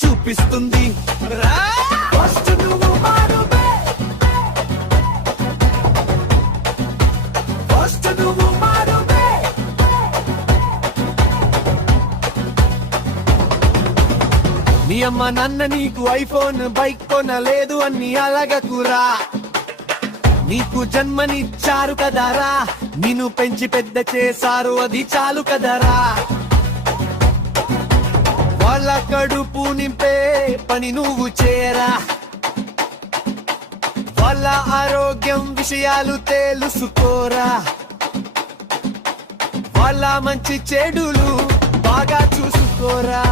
చూపిస్తుంది రా. ఫస్ట్ నువ్వు మారు బే, ఫస్ట్ నువ్వు మారు బే. నీ అమ్మ నాన్న నీకు ఐఫోన్ బైక్ కొనలేదు అని అలగకురా. నీకు జన్మనిచ్చారు కదరా, నిన్ను పెంచి పెద్ద చేశారు అది చాలు కదరా. వాళ్ళ కడుపు నింపే పని నువ్వు చేరా. వాళ్ళ ఆరోగ్యం విషయాలు తెలుసుకోరా. వాళ్ళ మంచి చెడులు బాగా చూసుకోరా.